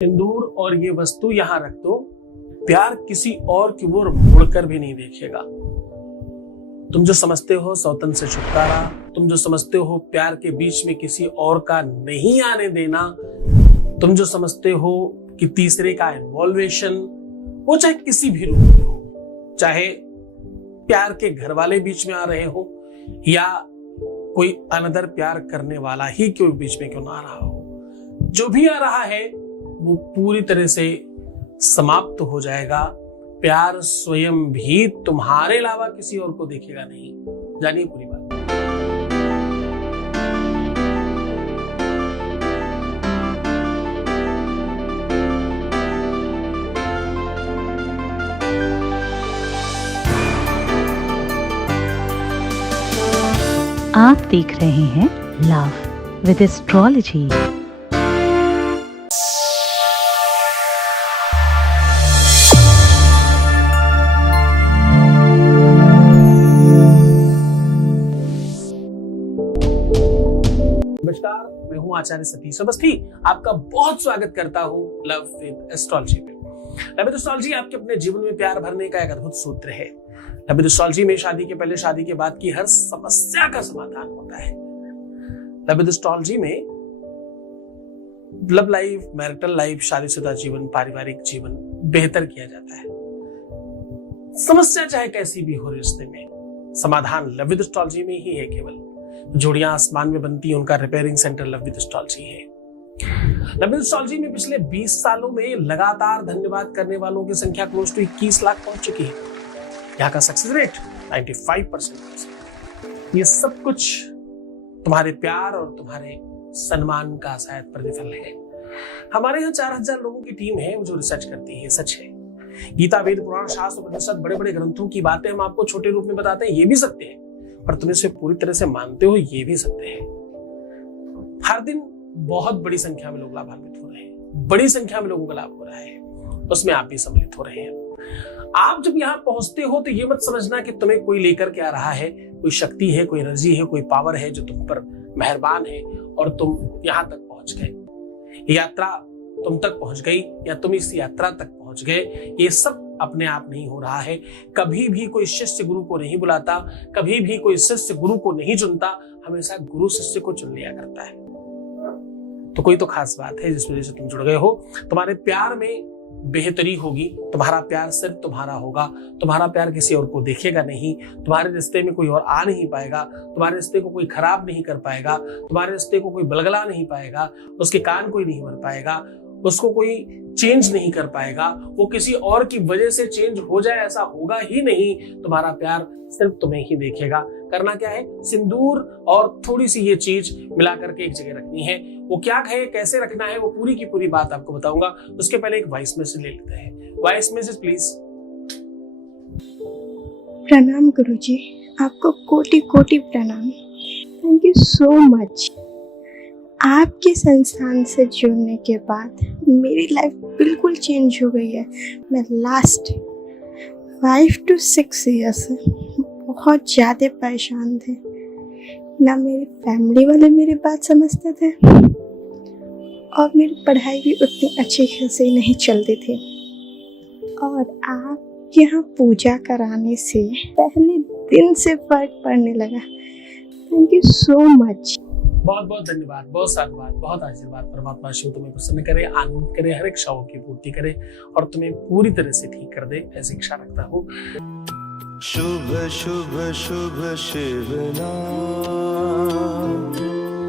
सिंदूर और ये वस्तु यहां रख दो, प्यार किसी और की ओर मुड़कर भी नहीं देखेगा। तुम जो समझते हो सौतन से छुटकारा, तुम जो समझते हो प्यार के बीच में किसी और का नहीं आने देना, तुम जो समझते हो कि तीसरे का इन्वॉल्वेशन, वो चाहे किसी भी रूप में हो, चाहे प्यार के घर वाले बीच में आ रहे हो या कोई अनदर प्यार करने वाला ही क्यों बीच में क्यों ना आ रहा हो, जो भी आ रहा है वो पूरी तरह से समाप्त हो जाएगा। प्यार स्वयं भी तुम्हारे अलावा किसी और को देखेगा नहीं। जानिए पूरी बात। आप देख रहे हैं लव विद एस्ट्रोलॉजी। नमस्कार, मैं हूं आचार्य सतीश अवस्थी। आपका बहुत स्वागत करता हूं लव विद एस्ट्रोलॉजी में। लव विद एस्ट्रोलॉजी आपके अपने जीवन में प्यार भरने का एक अद्भुत सूत्र है। लव विद एस्ट्रोलॉजी में शादी के पहले, शादी के बाद की हर समस्या का समाधान होता है। लव विद एस्ट्रोलॉजी में लव लाइफ, मैरिटल लाइफ, शादीशुदा जीवन, पारिवारिक जीवन बेहतर किया जाता है। समस्या चाहे कैसी भी हो रिश्ते में, समाधान लव विद एस्ट्रोलॉजी में ही है। केवल जोड़ियां आसमान में बनती हैं, उनका repairing centre love with astrology है। लव विद एस्ट्रोलॉजी में पिछले 20 सालों में लगातार धन्यवाद करने वालों की संख्या क्लोज टू 21 लाख पहुंच चुकी है। यहाँ का सक्सेस रेट 95%। ये सब कुछ तुम्हारे प्यार और तुम्हारे सम्मान का शायद प्रतिफल है। हमारे यहाँ 4000 लोगों की टीम है जो रिसर्च करती है। सच है, गीता, वेद, पुराण, शास्त्र, उपनिषद, बड़े बड़े ग्रंथों की बातें हम आपको छोटे रूप में बताते हैं, ये भी सत्य है, पर तुम इसे पूरी तरह से मानते हो, ये भी सत्य है। हर दिन बहुत बड़ी संख्या में लोग लाभान्वित हो रहे हैं, बड़ी संख्या में लोगों का लाभ हो रहा है, उसमें आप भी सम्मिलित हो रहे हैं। आप जब यहां पहुंचते हो तो ये मत समझना कि तुम्हें कोई लेकर के आ रहा है, कोई शक्ति है, कोई एनर्जी है, कोई पावर है जो तुम पर मेहरबान है और तुम यहां तक पहुंच गए। यात्रा तुम तक पहुंच गई या तुम इस यात्रा तक पहुंच गए, ये सब अपने आप नहीं हो रहा है। कभी भी कोई शिष्य गुरु को नहीं बुलाता, कभी भी कोई शिष्य गुरु को नहीं चुनता, हमेशा गुरु शिष्य को चुन लिया करता है। तो कोई तो खास बात है जिस वजह से तुम जुड़ गए हो। तुम्हारे प्यार में बेहतरी होगी, तुम्हारा प्यार सिर्फ तुम्हारा होगा, तुम्हारा प्यार किसी और को देखेगा नहीं, तुम्हारे रिश्ते में कोई और आ नहीं पाएगा, तुम्हारे रिश्ते को कोई खराब नहीं कर पाएगा, तुम्हारे रिश्ते को कोई बलगला नहीं पाएगा, उसके कान कोई नहीं भर पाएगा, उसको कोई चेंज नहीं कर पाएगा, वो किसी और की वजह से चेंज हो जाए ऐसा होगा ही नहीं। तुम्हारा प्यार सिर्फ तुम्हें ही देखेगा। करना क्या है, सिंदूर और थोड़ी सी ये चीज मिला करके एक जगह रखनी है। वो क्या है, कैसे रखना है, वो पूरी की पूरी बात आपको बताऊंगा। उसके पहले एक वॉइस मैसेज ले लेते हैं। Voice message please. प्रणाम गुरुजी, आपको कोटि कोटि प्रणाम। Thank you so much. आपके संस्थान से जुड़ने के बाद मेरी लाइफ बिल्कुल चेंज हो गई है। मैं लास्ट 5 to 6 ईयर्स से बहुत ज़्यादा परेशान थे। ना मेरी फैमिली वाले मेरी बात समझते थे और मेरी पढ़ाई भी उतनी अच्छी खासी नहीं चलती थी। और आप यहाँ पूजा कराने से पहले दिन से फर्क पड़ने लगा। Thank you so much. बहुत बहुत धन्यवाद, बहुत साधुवाद, बहुत आशीर्वाद। परमात्मा शिव तुम्हें प्रसन्न करे, आनंद करे, हर एक शव की पूर्ति करे और तुम्हें पूरी तरह से ठीक कर दे, ऐसी इच्छा रखता हूँ। शुभ शुभ शुभ शिव नाम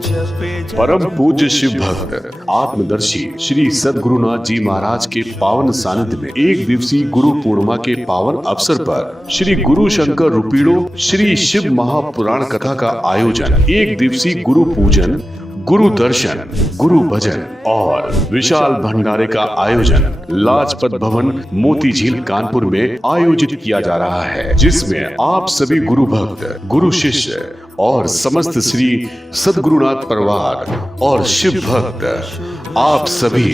जपे परम पूज्य शिव भक्त आत्मदर्शी श्री सद्गुरुनाथ जी महाराज के पावन सानिध्य में एक दिवसीय गुरु पूर्णिमा के पावन अवसर पर श्री गुरु शंकर रूपीड़ो श्री शिव महापुराण कथा का आयोजन, एक दिवसीय गुरु पूजन, गुरु दर्शन, गुरु भजन और विशाल भंडारे का आयोजन लाजपत भवन मोती झील कानपुर में आयोजित किया जा रहा है, जिसमें आप सभी गुरु भक्त, गुरु शिष्य और समस्त श्री सद्गुरुनाथ परिवार और शिव भक्त आप सभी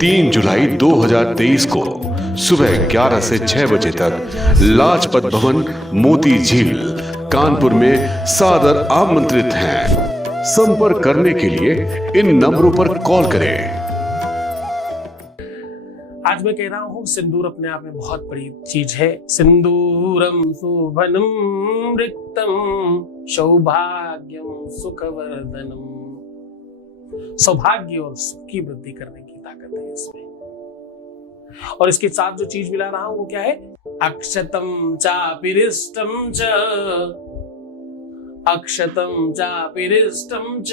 3 जुलाई 2023 को सुबह 11 से 6 बजे तक लाजपत भवन मोती झील कानपुर में सादर आमंत्रित हैं। संपर्क करने के लिए इन नंबरों पर कॉल करें। आज मैं कह रहा हूं सिंदूर अपने आप में बहुत बड़ी चीज है। सिंदूरम सुभनम रिक्तम सौभाग्यम सुखवर्धनम। सौभाग्य और सुख की वृद्धि करने की ताकत है इसमें। और इसके साथ जो चीज मिला रहा हूं वो क्या है? अक्षतम चापिरिष्टम च, अक्षतम चापिरिष्टम च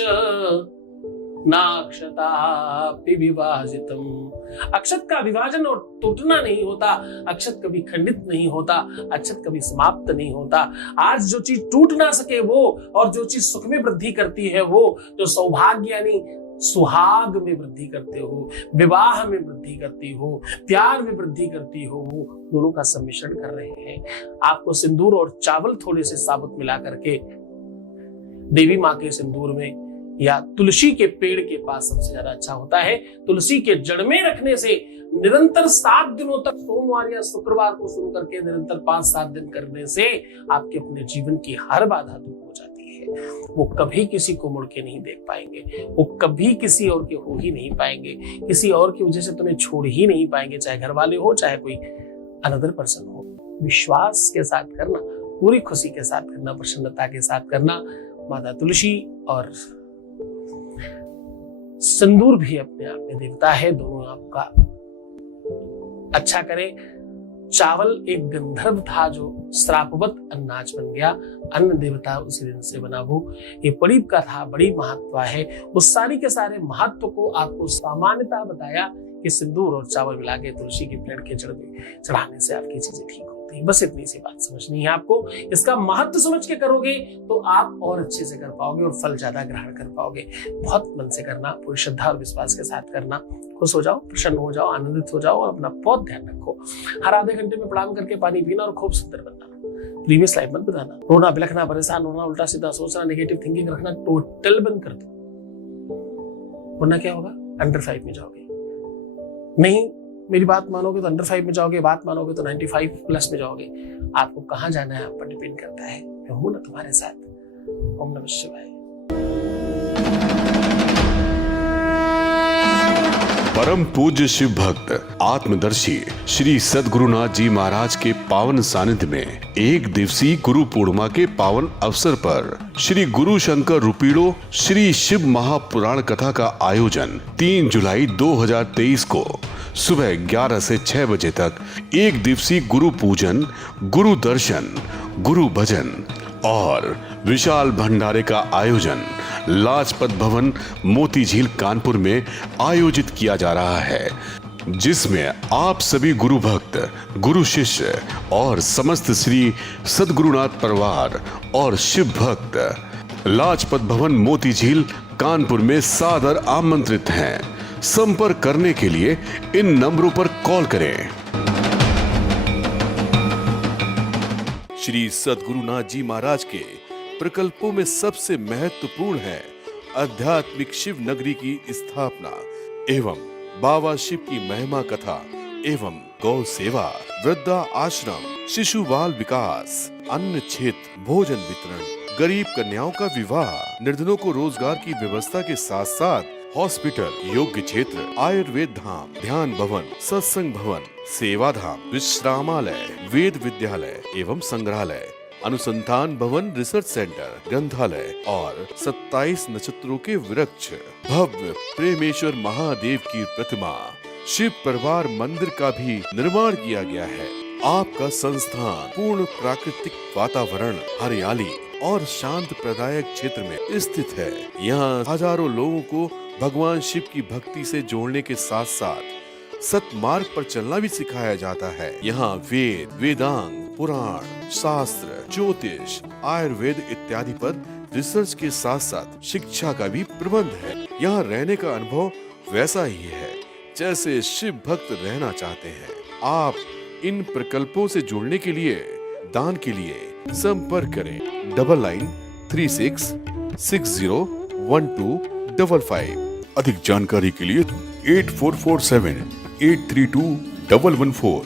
नाक्षतापि विभाजितम। अक्षत का विभाजन और टूटना नहीं होता, अक्षत कभी खंडित नहीं होता, अक्षत कभी समाप्त नहीं होता। आज जो चीज टूट ना सके वो, और जो चीज सुख में वृद्धि करती है वो, जो सौभाग्य यानी सुहाग में वृद्धि करते हो, विवाह में वृद्धि करती हो, प्यार में वृद्धि करती हो, वो दोनों का सम्मिश्रण कर रहे हैं। आपको सिंदूर और चावल थोड़े से साबुत मिला करके देवी माँ के सिंदूर में या तुलसी के पेड़ के पास सबसे ज्यादा अच्छा होता है। तुलसी के जड़ में रखने से निरंतर 7 दिनों तक, सोमवार या शुक्रवार को शुरू करके निरंतर 5-7 दिन करने से आपके अपने जीवन की हर बाधा दूर हो जाती है। वो कभी किसी को मुड़ के नहीं देख पाएंगे, वो कभी किसी और के हो ही नहीं पाएंगे, किसी और की वजह से तुम्हें छोड़ ही नहीं पाएंगे, चाहे घर वाले हो चाहे कोई अनदर पर्सन हो। विश्वास के साथ करना, पूरी खुशी के साथ करना, प्रसन्नता के साथ करना। माता तुलसी और सिंदूर भी अपने आप में देवता है, दोनों आपका अच्छा करे। चावल एक गंधर्व था जो श्रापवत अन्नाज बन गया, अन्न देवता उसी दिन से बना। वो ये बड़ी कथा, बड़ी महत्व है। उस सारी के सारे महत्व को आपको सामान्यता बताया कि सिंदूर और चावल मिला के तुलसी के पेड़ के जड़ में चढ़ाने से आपकी चीजें ठीक होती है। बस इतनी सी बात समझनी है आपको। इसका महत्व समझ के करोगे तो आप और अच्छे से कर पाओगे और फल ज्यादा ग्रहण कर पाओगे। बहुत मन से करना, पूरी श्रद्धा और विश्वास के साथ करना। खुश हो जाओ, प्रसन्न हो जाओ, आनंदित हो जाओ और अपना बहुत ध्यान रखो। हर आधे घंटे में प्रणाम करके पानी पीना और खूब सुंदर बनना। प्रीवियस लाइफ मत बताना। रोना, बिलखना, परेशान होना, उल्टा सीधा सोचना, नेगेटिव थिंकिंग रखना टोटल बंद कर दो, वरना क्या होगा? अंडर 5 में जाओगे। नहीं मेरी बात मानोगे तो अंडर 5 में जाओगे, बात मानोगे तो 95+ में जाओगे। आपको कहां जाना है आप पर डिपेंड करता है। मैं हूं ना तुम्हारे साथ। ओम नमः शिवाय। परम पूज्य शिव भक्त आत्मदर्शी श्री सद्गुरुनाथ जी महाराज के पावन सानिध्य में 1 दिवसीय गुरु पूर्णिमा के पावन अवसर पर श्री गुरु शंकर रुपीड़ो श्री शिव महापुराण कथा का आयोजन 3 जुलाई 2023 को सुबह 11 से 6 बजे तक 1 दिवसीय गुरु पूजन, गुरु दर्शन, गुरु भजन और विशाल भंडारे का आयोजन लाजपत भवन मोती झील कानपुर में आयोजित किया जा रहा है, जिसमें आप सभी गुरु भक्त, गुरु शिष्य और समस्त श्री सद्गुरुनाथ परिवार और शिव भक्त लाजपत भवन मोती झील कानपुर में सादर आमंत्रित हैं। संपर्क करने के लिए इन नंबरों पर कॉल करें। श्री सद्गुरुनाथ जी महाराज के प्रकल्पों में सबसे महत्वपूर्ण है आध्यात्मिक शिव नगरी की स्थापना एवं बाबा शिव की महिमा कथा एवं गौ सेवा, वृद्धा आश्रम, शिशु बाल विकास, अन्न क्षेत्र, भोजन वितरण, गरीब कन्याओं का विवाह, निर्धनों को रोजगार की व्यवस्था के साथ साथ हॉस्पिटल, योग्य क्षेत्र, आयुर्वेद धाम, ध्यान भवन, सत्संग भवन, सेवा धाम, विश्रामालय, वेद विद्यालय एवं संग्रहालय, अनुसंधान भवन, रिसर्च सेंटर, ग्रंथालय और 27 नक्षत्रों के वृक्ष, भव्य प्रेमेश्वर महादेव की प्रतिमा, शिव परिवार मंदिर का भी निर्माण किया गया है। आपका संस्थान पूर्ण प्राकृतिक वातावरण, हरियाली और शांत प्रदायक क्षेत्र में स्थित है। यहाँ हजारों लोगों को भगवान शिव की भक्ति से जोड़ने के साथ साथ सतमार्ग पर चलना भी सिखाया जाता है। यहाँ वेद, वेदांग, पुराण, शास्त्र, ज्योतिष, आयुर्वेद इत्यादि पर रिसर्च के साथ साथ शिक्षा का भी प्रबंध है। यहाँ रहने का अनुभव वैसा ही है जैसे शिव भक्त रहना चाहते हैं। आप इन प्रकल्पों से जुड़ने के लिए, दान के लिए संपर्क करें 9936 601255। अधिक जानकारी के लिए 8447 832 114।